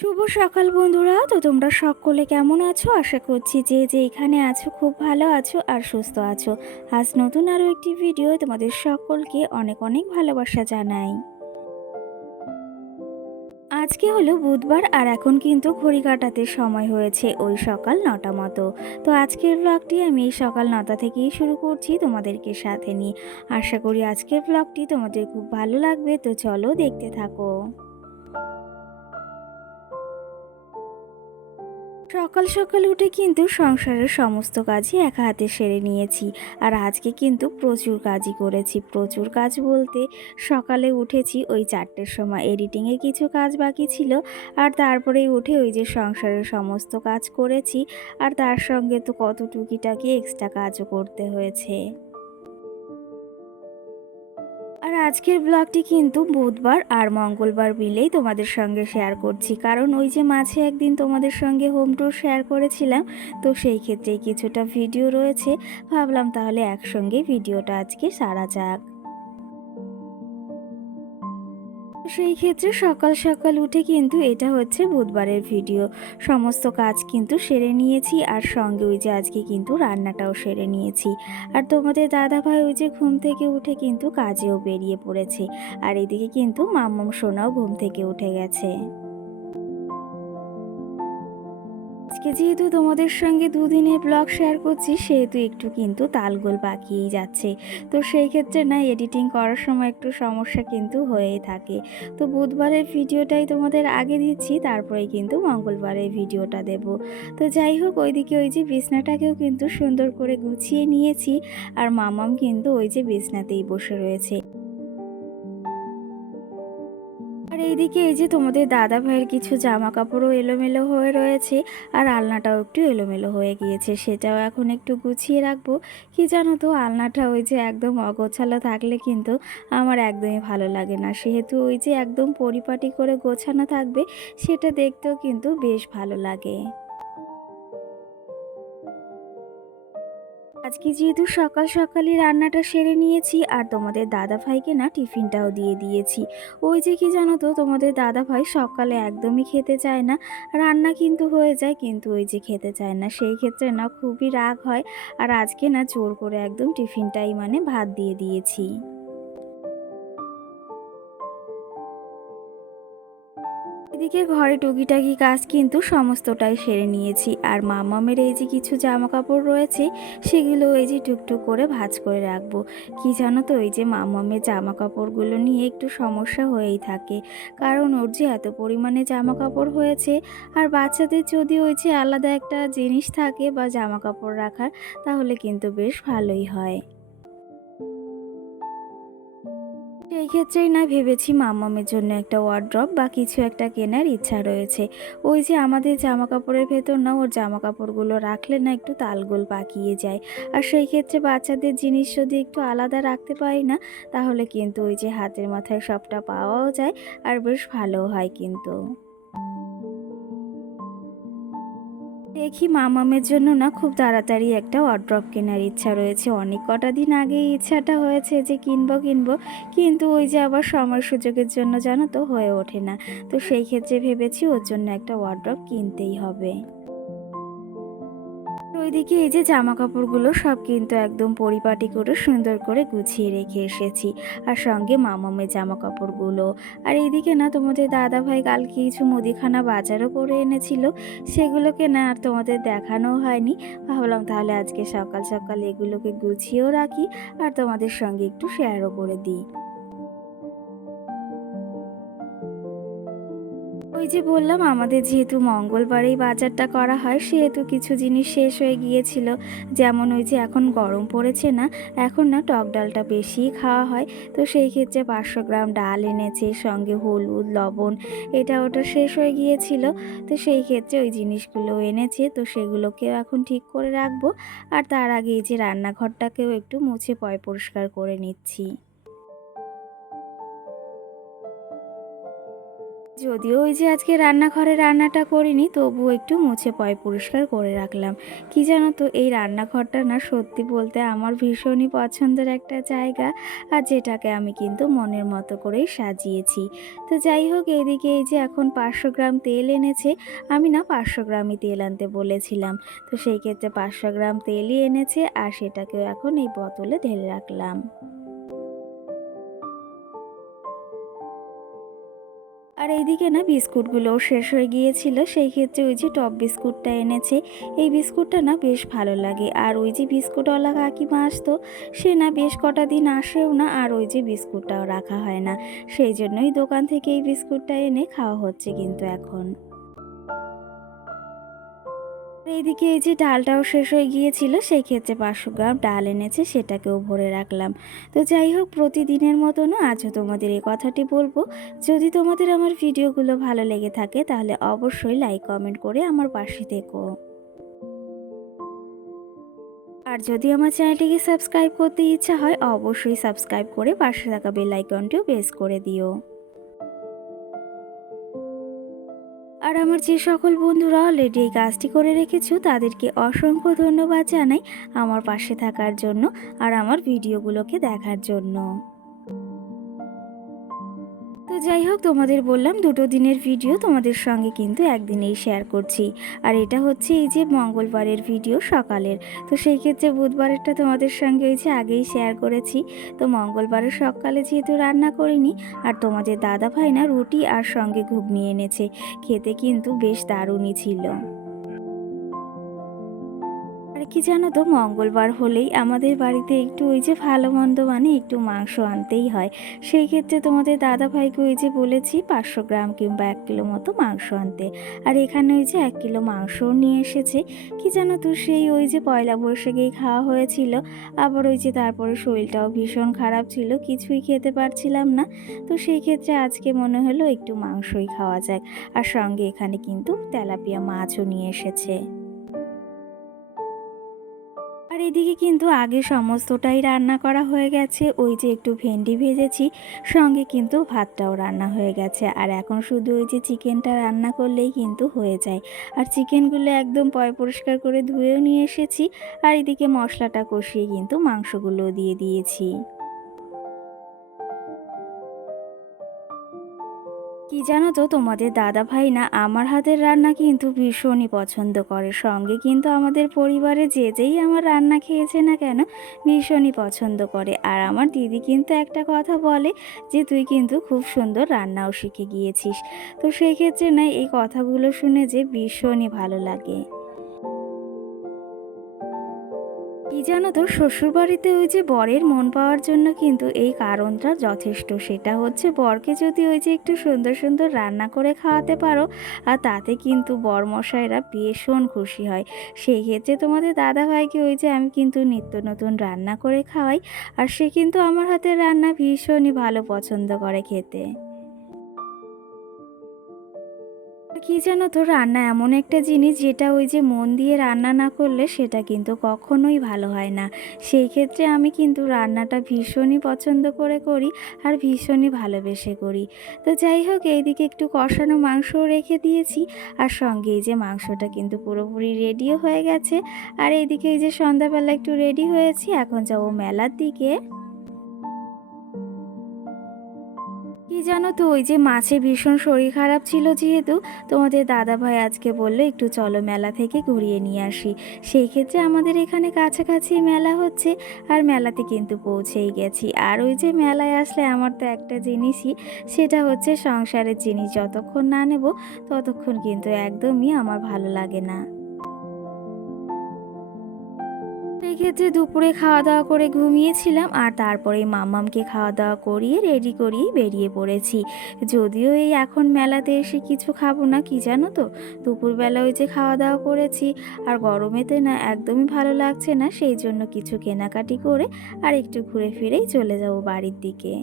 শুভ সকাল বন্ধুরা। তো তোমরা সকলে কেমন আছো? আশা করছি যে এখানে আছো খুব ভালো আছো আর সুস্থ আছো। আজ নতুন আরও একটি ভিডিও তোমাদের সকলকে অনেক অনেক ভালোবাসা জানাই। আজকে হলো বুধবার আর এখন কিন্তু ঘড়ি কাটাতে সময় হয়েছে ওই সকাল 9টা মতো। তো আজকের ব্লগটি আমি এই সকাল 9টা থেকেই শুরু করছি তোমাদেরকে সাথে নিয়ে। আশা করি আজকের ব্লগটি তোমাদের খুব ভালো লাগবে, তো চলো দেখতে থাকো। সকাল সকাল উঠে কিন্তু সংসারের সমস্ত কাজই একা হাতে সেরে নিয়েছি। আর আজকে কিন্তু প্রচুর কাজই করেছি। প্রচুর কাজ বলতে সকালে উঠেছি ওই 4টের সময়, এডিটিংয়ে কিছু কাজ বাকি ছিল। আর তারপরেই উঠে ওই যে সংসারের সমস্ত কাজ করেছি। আর তার সঙ্গে তো কত টুকিটাকি এক্সট্রা কাজও করতে হয়েছে। আর আজকের ব্লগটি কিন্তু বুধবার আর মঙ্গলবার মিলেই তোমাদের সঙ্গে শেয়ার করছি, কারণ ওই যে মাঝে একদিন তোমাদের সঙ্গে হোম ট্যুর শেয়ার করেছিলাম, তো সেই ক্ষেত্রেই কিছুটা ভিডিও রয়েছে। ভাবলাম তাহলে একসঙ্গে ভিডিওটা আজকে সারা যাক। সেই ক্ষেত্রে সকাল সকাল উঠে কিন্তু এটা হচ্ছে বুধবারের ভিডিও। সমস্ত কাজ কিন্তু সেরে নিয়েছি আর সঙ্গে ওই যে আজকে কিন্তু রান্নাটাও সেরে নিয়েছি। আর তোমাদের দাদাভাই ওই যে ঘুম থেকে উঠে কিন্তু কাজেও বেরিয়ে পড়েছে। আর এদিকে কিন্তু মাম্মাম সোনাও ঘুম থেকে উঠে গেছে। আজকে যেহেতু তোমাদের সঙ্গে দুদিনের ব্লগ শেয়ার করছি, সেহেতু একটু কিন্তু তালগোল পাকিয়েই যাচ্ছে। তো সেই ক্ষেত্রে না এডিটিং করার সময় একটু সমস্যা কিন্তু হয়েই থাকে। তো বুধবারের ভিডিওটাই তোমাদের আগে দিচ্ছি, তারপরেই কিন্তু মঙ্গলবারের ভিডিওটা দেব। তো যাই হোক, ওইদিকে ওই যে বিছনাটাকেও কিন্তু সুন্দর করে গুছিয়ে নিয়েছি। আর মামাম কিন্তু ওই যে বিছনাতেই বসে রয়েছে। আর এইদিকে এই যে তোমাদের দাদা ভাইয়ের কিছু জামা কাপড়ও এলোমেলো হয়ে রয়েছে। আর আলনাটাও একটু এলোমেলো হয়ে গিয়েছে, সেটাও এখন একটু গুছিয়ে রাখবো। কি জানো তো, আলনাটা ওই যে একদম অগোছালো থাকলে কিন্তু আমার একদমই ভালো লাগে না। সেহেতু ওই যে একদম পরিপাটি করে গোছানো থাকবে, সেটা দেখতেও কিন্তু বেশ ভালো লাগে। আজকে যেহেতু সকাল সকালই রান্নাটা সেরে নিয়েছি আর তোমাদের দাদা ভাইকে না টিফিনটাও দিয়ে দিয়েছি। ওই যে কি জানো তো, তোমাদের দাদা ভাই সকালে একদমই খেতে চায় না। রান্না কিন্তু হয়ে যায়, কিন্তু ওই যে খেতে চায় না, সেই ক্ষেত্রে না খুবই রাগ হয়। আর আজকে না জোর করে একদম টিফিনটাই মানে ভাত দিয়ে দিয়েছি। এদিকে ঘরে টুকিটাকি কাজ কিন্তু সমস্তটাই সেরে নিয়েছি। আর মামামের এই যে কিছু জামা কাপড় রয়েছে, সেগুলো এই যে টুকটুক করে ভাঁজ করে রাখবো। কি জানো তো, এই যে মামামের জামা কাপড়গুলো নিয়ে একটু সমস্যা হয়েই থাকে, কারণ ওর যে এত পরিমাণে জামা কাপড় হয়েছে। আর বাচ্চাদের যদি ওই যে আলাদা একটা জিনিস থাকে বা জামা কাপড় রাখার, তাহলে কিন্তু বেশ ভালোই হয়। এই ক্ষেত্রেই না ভেবেছি মাম্মামের জন্য একটা ওয়ারড্রব বা কিছু একটা কেনার ইচ্ছা রয়েছে। ওই যে আমাদের জামা কাপড়ের ভেতর না ওর জামা কাপড়গুলো রাখলে না একটু তালগোল পাকিয়ে যায়। আর সেই ক্ষেত্রে বাচ্চাদের জিনিস যদি একটু আলাদা রাখতে পারি না, তাহলে কিন্তু ওই যে হাতের মাথায় সবটা পাওয়াও যায় আর বেশ ভালোও হয় কিন্তু। দেখি মামামের জন্য না খুব তাড়াতাড়ি একটা ওয়ারড্রব কেনার ইচ্ছা রয়েছে। অনেক কটা দিন আগেই ইচ্ছাটা হয়েছে যে কিনবো, কিন্তু ওই যে আবার সময় সুযোগের জন্য জানো তো হয়ে ওঠে না। তো সেই ক্ষেত্রে ভেবেছি ওর জন্য একটা ওয়ারড্রব কিনতেই হবে। ওইদিকে এই যে জামা কাপড়গুলো সব কিন্তু একদম পরিপাটি করে সুন্দর করে গুছিয়ে রেখে এসেছি। আর সঙ্গে মামামের জামা কাপড়গুলো। আর এইদিকে না তোমাদের দাদা ভাই কালকে কিছু মুদিখানা বাজারও করে এনেছিল, সেগুলোকে না আর তোমাদের দেখানো হয়নি। ভাবলাম তাহলে আজকে সকাল সকাল এগুলোকে গুছিয়েও রাখি আর তোমাদের সঙ্গে একটু শেয়ারও করে দিই। ওই যে বললাম, আমাদের যেহেতু মঙ্গলবারেই বাজারটা করা হয়, সেহেতু কিছু জিনিস শেষ হয়ে গিয়েছিল। যেমন ওই যে এখন গরম পড়েছে না, এখন না টক ডালটা বেশিই খাওয়া হয়। তো সেই ক্ষেত্রে 500 গ্রাম ডাল এনেছে, সঙ্গে হলুদ লবণ, এটা ওটা শেষ হয়ে গিয়েছিল। তো সেই ক্ষেত্রে ওই জিনিসগুলো এনেছে, তো সেগুলোকেও এখন ঠিক করে রাখবো। আর তার আগে এই যে রান্নাঘরটাকেও একটু মুছে পরিষ্কার করে নিচ্ছি। যদিও ওই যে আজকে রান্নাঘরে রান্নাটা করিনি, তবুও একটু মুছে পরিষ্কার করে রাখলাম। কি জানো তো, এই রান্নাঘরটা না সত্যি বলতে আমার ভীষণই পছন্দের একটা জায়গা, আর যেটাকে আমি কিন্তু মনের মতো করেই সাজিয়েছি। তো যাই হোক, এদিকে এই যে এখন 500 গ্রাম তেল এনেছে। আমি না 500 গ্রামই তেল আনতে বলেছিলাম, তো সেই ক্ষেত্রে 500 গ্রাম তেলই এনেছে, আর সেটাকেও এখন এই বোতলে ঢেলে রাখলাম। আর এইদিকে না বিস্কুটগুলোও শেষ হয়ে গিয়েছিল, সেই ক্ষেত্রে ওই যে টপ বিস্কুটটা এনেছে। এই বিস্কুটটা না বেশ ভালো লাগে, আর ওই যে বিস্কুটওয়ালা কাকিমা আসতো, সে না বেশ কটা দিন আসেও না, আর ওই যে বিস্কুটটাও রাখা হয় না। সেই জন্যই দোকান থেকে এই বিস্কুটটা এনে খাওয়া হচ্ছে কিন্তু এখন। এইদিকে এই যে ডালটাও শেষ হয়ে গিয়েছিল, সেই ক্ষেত্রে 500 গ্রাম ডাল এনেছে, সেটাকেও ভরে রাখলাম। তো যাই হোক, প্রতিদিনের মতনও আজও তোমাদের এই কথাটি বলবো, যদি তোমাদের আমার ভিডিওগুলো ভালো লেগে থাকে তাহলে অবশ্যই লাইক কমেন্ট করে আমার পাশে থেকো। আর যদি আমার চ্যানেলটিকে সাবস্ক্রাইব করতে ইচ্ছা হয়, অবশ্যই সাবস্ক্রাইব করে পাশে থাকা বেল আইকনটিও প্রেস করে দিও। আর আমার যে সকল বন্ধুরা অলরেডি এই কাজটি করে রেখেছো, তাদেরকে অসংখ্য ধন্যবাদ জানাই আমার পাশে থাকার জন্য আর আমার ভিডিওগুলোকে দেখার জন্য। তো যাই হোক, তোমাদের বললাম দুটো দিনের ভিডিও তোমাদের সঙ্গে কিন্তু একদিনেই শেয়ার করছি। আর এটা হচ্ছে এই যে মঙ্গলবারের ভিডিও সকালের। তো সেই ক্ষেত্রে বুধবারেরটা তোমাদের সঙ্গে ওই যে আগেই শেয়ার করেছি। তো মঙ্গলবারের সকালে যেহেতু রান্না করিনি, আর তোমাদের দাদা ভাই না রুটি আর সঙ্গে ঘুগনি এনেছে, খেতে কিন্তু বেশ দারুণই ছিল। আর কি জানো তো, মঙ্গলবার হলেই আমাদের বাড়িতে একটু ওই যে ভালো মন্দ মানে একটু মাংস আনতেই হয়। সেই ক্ষেত্রে তোমাদের দাদা ভাইকে ওই যে বলেছি 500 গ্রাম কিংবা 1 কিলো মতো মাংস আনতে। আর এখানে ওই যে 1 কিলো মাংসও নিয়ে এসেছে। কি জানো তো, সেই ওই যে পয়লা বৈশাখেই খাওয়া হয়েছিল, আবার ওই যে তারপরে শরীরটাও ভীষণ খারাপ ছিল, কিছুই খেতে পারছিলাম না। তো সেই ক্ষেত্রে আজকে মনে হলো একটু মাংসই খাওয়া যাক। আর সঙ্গে এখানে কিন্তু তেলাপিয়া মাছও নিয়ে এসেছে। আর এদিকে কিন্তু আগে সমস্তটাই রান্না করা হয়ে গেছে, ওই যে একটু ভেন্ডি ভেজেছি, সঙ্গে কিন্তু ভাতটাও রান্না হয়ে গেছে। আর এখন শুধু ওই যে চিকেনটা রান্না করলেই কিন্তু হয়ে যায়। আর চিকেনগুলো একদম পরিষ্কার করে ধুয়েও নিয়ে এসেছি, আর এদিকে মশলাটা কষিয়ে কিন্তু মাংসগুলোও দিয়ে দিয়েছি। কি জানো তো, তোমাদের দাদা ভাই না আমার হাতের রান্না কিন্তু ভীষণই পছন্দ করে। সঙ্গে কিন্তু আমাদের পরিবারে যে যেই আমার রান্না খেয়েছে না কেন, ভীষণই পছন্দ করে। আর আমার দিদি কিন্তু একটা কথা বলে যে তুই কিন্তু খুব সুন্দর রান্নাও শিখে গিয়েছিস। তো সেই ক্ষেত্রে না এই কথাগুলো শুনে যে ভীষণই ভালো লাগে। কি জানো তো, শ্বশুরবাড়িতে ওই যে বরের মন পাওয়ার জন্য কিন্তু এই কারণটা যথেষ্ট। সেটা হচ্ছে বরকে যদি ওই যে একটু সুন্দর সুন্দর রান্না করে খাওয়াতে পারো, আর তাতে কিন্তু বরমশাইরা ভীষণ খুশি হয়। সেই ক্ষেত্রে তোমাদের দাদাভাইকে ওই যে আমি কিন্তু নিত্য নতুন রান্না করে খাওয়াই, আর সে কিন্তু আমার হাতের রান্না ভীষণই ভালো পছন্দ করে খেতে। কি জানো তো, রান্না এমন একটা জিনিস যেটা ওই যে মন দিয়ে রান্না না করলে সেটা কিন্তু কখনোই ভালো হয় না। সেই ক্ষেত্রে আমি কিন্তু রান্নাটা ভীষণই পছন্দ করে করি, আর ভীষণই ভালোবেসে করি। তো যাই হোক, এইদিকে একটু কষানো মাংসও রেখে দিয়েছি, আর সঙ্গে এই যে মাংসটা কিন্তু পুরোপুরি রেডিও হয়ে গেছে। আর এইদিকে এই যে সন্ধ্যাবেলা একটু রেডি হয়েছি, এখন যাবো মেলার দিকে। কি জানো তো, ওই যে মাছে ভীষণ শরীর খারাপ ছিল যেহেতু, তোমাদের দাদাভাই আজকে বললো একটু চলো মেলা থেকে ঘুরিয়ে নিয়ে আসি। সেই ক্ষেত্রে আমাদের এখানে কাছাকাছি মেলা হচ্ছে, আর মেলাতে কিন্তু পৌঁছেই গেছি। আর ওই যে মেলায় আসলে আমার তো একটা জিনিসই, সেটা হচ্ছে সংসারের জিনিস যতক্ষণ না নেব ততক্ষণ কিন্তু একদমই আমার ভালো লাগে না। সেক্ষেত্রে দুপুরে খাওয়া দাওয়া করে ঘুমিয়েছিলাম, আর তারপরে মাম্মামকে খাওয়া দাওয়া করিয়ে রেডি করিয়ে বেরিয়ে পড়েছি। যদিও এই এখন মেলাতে এসে কিছু খাবো না, কি জানো তো, দুপুরবেলা ওই যে খাওয়া দাওয়া করেছি, আর গরমেতে না একদমই ভালো লাগছে না, সেই জন্য কিছু কেনাকাটি করে আর একটু ঘুরে ফিরেই চলে যাব বাড়ির দিকে।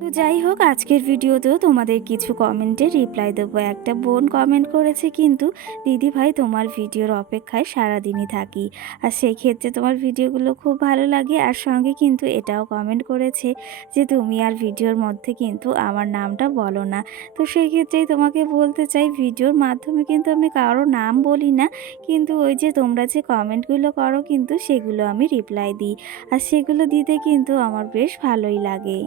তো যাই হোক, আজকের ভিডিওতেও তোমাদের কিছু কমেন্টে রিপ্লাই দেবো। একটা বোন কমেন্ট করেছে, কিন্তু দিদি ভাই তোমার ভিডিওর অপেক্ষায় সারাদিনই থাকি, আর সেই ক্ষেত্রে তোমার ভিডিওগুলো খুব ভালো লাগে। আর সঙ্গে কিন্তু এটাও কমেন্ট করেছে যে তুমি আর ভিডিওর মধ্যে কিন্তু আমার নামটা বলো না। তো সেই ক্ষেত্রেই তোমাকে বলতে চাই, ভিডিওর মাধ্যমে কিন্তু আমি কারো নাম বলি না, কিন্তু ওই যে তোমরা যে কমেন্টগুলো করো কিন্তু সেগুলো আমি রিপ্লাই দিই, আর সেগুলো দিতে কিন্তু আমার বেশ ভালোই লাগে।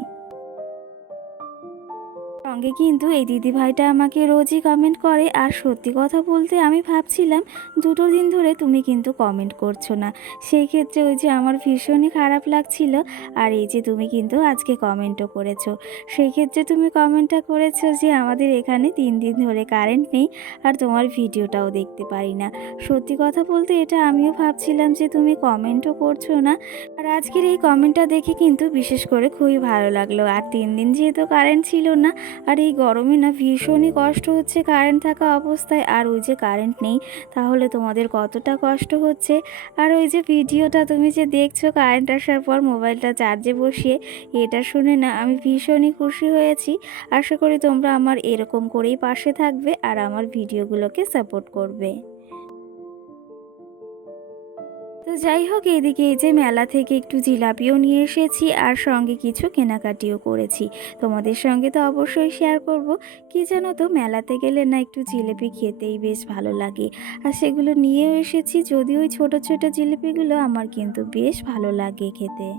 সঙ্গে কিন্তু এই দিদিভাইটা আমাকে রোজই কমেন্ট করে। আর সত্যি কথা বলতে আমি ভাবছিলাম 2 দিন ধরে তুমি কিন্তু কমেন্ট করছো না, সেই ক্ষেত্রে ওই যে আমার ভীষণই খারাপ লাগছিল। আর এই যে তুমি কিন্তু আজকে কমেন্টও করেছো, সেই ক্ষেত্রে তুমি কমেন্টটা করেছো যে আমাদের এখানে 3 দিন ধরে কারেন্ট নেই আর তোমার ভিডিওটাও দেখতে পারি না। সত্যি কথা বলতে এটা আমিও ভাবছিলাম যে তুমি কমেন্টও করছো না। আর আজকের এই কমেন্টটা দেখে কিন্তু বিশেষ করে খুবই ভালো লাগলো। আর 3 দিন যেহেতু কারেন্ট ছিল না, আর এই গরমে না ভীষণই কষ্ট হচ্ছে কারেন্ট থাকা অবস্থায়। আর ওই যে কারেন্ট নেই, তাহলে তোমাদের কতটা কষ্ট হচ্ছে। আর ওই যে ভিডিওটা তুমি যে দেখছো কারেন্ট আসার পর মোবাইলটা চার্জে বসিয়ে, এটা শুনে না আমি ভীষণই খুশি হয়েছি। আশা করি তোমরা আমার এরকম করেই পাশে থাকবে আর আমার ভিডিওগুলোকে সাপোর্ট করবে। তো যাই হোক, এদিকে এই যে মেলা থেকে একটু জিলাপিও নিয়ে এসেছি আর সঙ্গে কিছু কেনাকাটিও করেছি। তোমাদের সঙ্গে তো অবশ্যই শেয়ার করব। কি জানো তো, মেলাতে গেলে না একটু জিলিপি খেতেই বেশ ভালো লাগে, আর সেগুলো নিয়েও এসেছি। যদিও ওই ছোট ছোট জিলিপিগুলো আমার কিন্তু বেশ ভালো লাগে খেতে।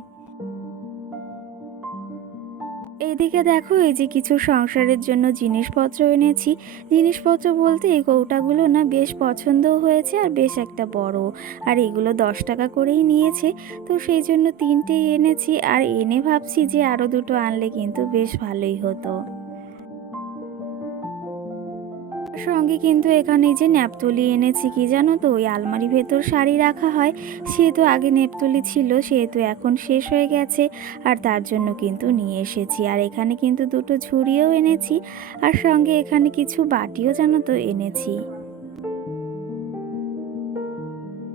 এইদিকে দেখো, এই যে কিছু সংসারের জন্য জিনিসপত্র এনেছি। জিনিসপত্র বলতে এই কৌটাগুলো না বেশ পছন্দও হয়েছে আর বেশ একটা বড়। আর এগুলো 10 টাকা করেই নিয়েছে, তো সেই জন্য 3টেই এনেছি। আর এনে ভাবছি যে আরও 2টো আনলে কিন্তু বেশ ভালোই হতো। সঙ্গে কিন্তু এখানে এই যে নেপতুলি এনেছি। কি জানো তো, ওই আলমারি ভেতর শাড়ি রাখা হয়, সেহেতু আগে নেপতুলি ছিল, সেহেতু এখন শেষ হয়ে গেছে, আর তার জন্য কিন্তু নিয়ে এসেছি। আর এখানে কিন্তু 2টো ঝুড়িও এনেছি, আর সঙ্গে এখানে কিছু বাটিও জানো তো এনেছি।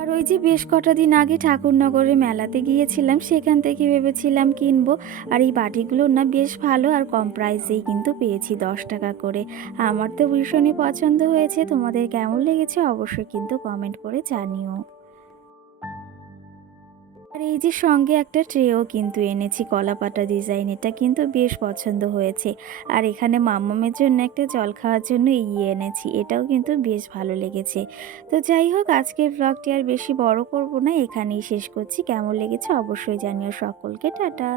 আর ওই যে বেশ কটা দিন আগে ঠাকুরনগরে মেলাতে গিয়েছিলাম, সেখান থেকে ভেবেছিলাম কিনবো। আর এই বাটিগুলো না বেশ ভালো আর কম প্রাইসেই কিন্তু পেয়েছি, 10 টাকা করে। আমার তো ভীষণই পছন্দ হয়েছে। তোমাদের কেমন লেগেছে অবশ্যই কিন্তু কমেন্ট করে জানিও। আর এই যে সঙ্গে একটা ট্রেও কিন্তু এনেছি কলাপাতা ডিজাইন, এটা কিন্তু বেশ পছন্দ হয়েছে। আর এখানে মাম্মামের জন্য একটা জল খাওয়ার জন্য এনেছি, এটাও কিন্তু বেশ ভালো লেগেছে। তো যাই হোক, আজকের ব্লগটি আর বেশি বড় করব না, এখানেই শেষ করছি। কেমন লেগেছে অবশ্যই জানিও। সকলকে টাটা।